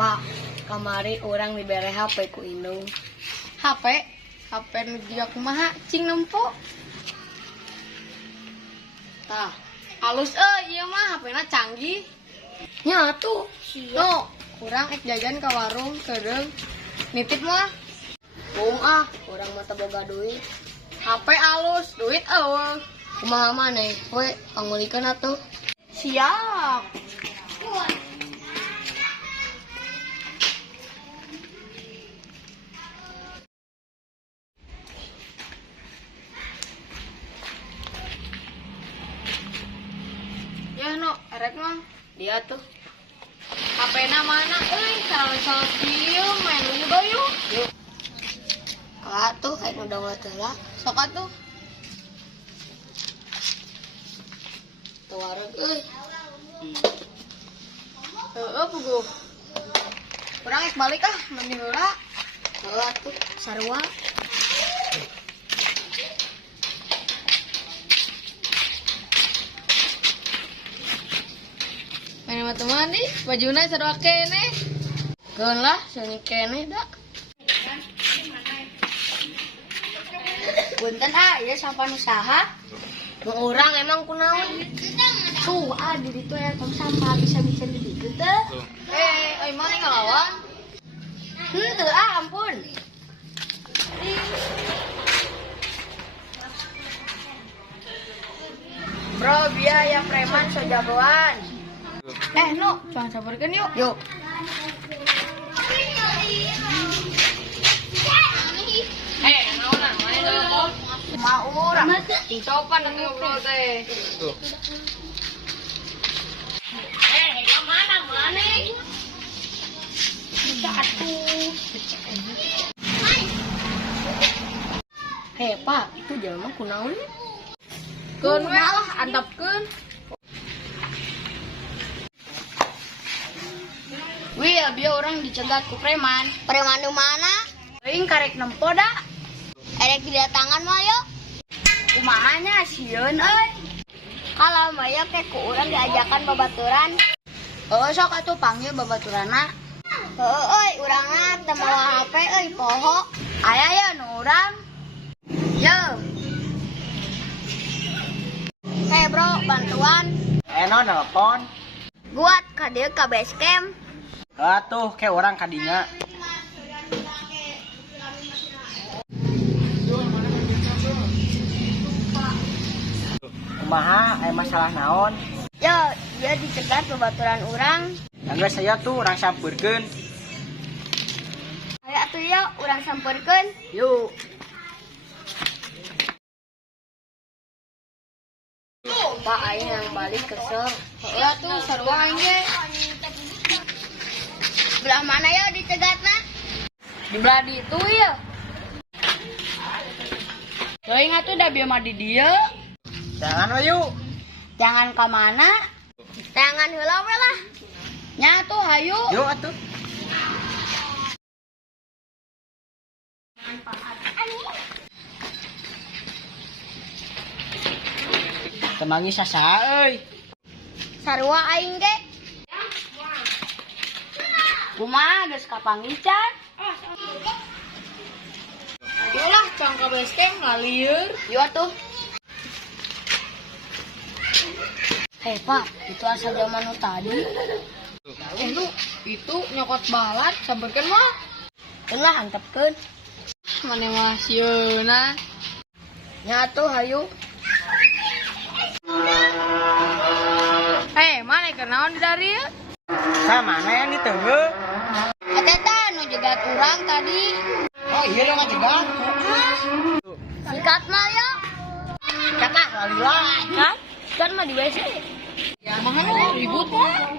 Pak, kamari orang dibere HP ku indung. HP nu juga kumaha cing nempo. Tah, alus ieu mah HP-na canggih. Nya tuh, No, kurang jajan ke warung kedeung. Nitip mah. orang mah teu boga duit. HP alus, duit eueuh. Kumaha maneh? We, pangulikeun atuh. Siap. Ya no, erek mah. Dia tuh. HP-na mana? Salah cium main juga yuk. Yuk. Kak tuh kayak udah ngetelah. Sok atuh. Tuh warung Puguh. Kurang balik mending heula. tuh sarua. Main sama teman nih, bajuna sarua kene. Keun lah, sini kene dah. Punten ieu sampan usaha. Mau orang emang kunaon? Tuh, di ditu ya tong sampah bisa-bisa di ditu teh. Euy mah ngelawan. Henteu ampun. Bro, biaya preman so jagoan. No, jangan sabarkeun yuk. Yuk. Naonan, mana telepon? Mau urang. Copan nanti ngobrol teh. Yang mana? Pak, itu jelema kunaon? Keun we lah, antapkeun. Wih, biar orang dicegat ku preman. Preman nu mana? Aing karek nempo dah. Erek didatangan mah yuk. Kumahanya sieun euy. Kalau maya ke ku urang diajakan babaturan. Sok atuh panggil babaturanna. Euy, urangna teu mawa HP euy poho. Aya ya nu urang. Yo. Bro, bantuan. Non nelpon. Buat ka dieu ka base camp. Atuh ke orang kadinya. Kumaha aya masalah naon? Yo, dia dicegat babaturan urang. Angga saya tuh orang sampurkeun. Aya atuh yuk, urang sampeurkeun. Yuk. Pak aing yang balik kesel. Heula tuh sarua aing ge. Belah mana ya dicegatna? Di belah ditu ya. Teuing atuh da bieu mah di dieu. Jangan we yuk. Jangan ka mana? Tangan heula we lah. Nya tuh hayu. Yuk atuh. Temangi sasaha euy. Sarua aing ge. Kumaha geus kapangican? Yolah, cang ka base camp ngalieur. Yo atuh. Pak, itu asal zaman nu tadi. Lu itu nyokot balat sampeurkeun mah. Ulah hantepkeun. Mane mah sieuna. Nya tuh hayu. Mana keur naon di dari ya? Sa mana yang ditengeu? Eta nu jegat urang tadi. Oh iya lo ngajegat. Sikat mah ya. Kata lalilah. Kan mah di WC. Ya mah ribut mah.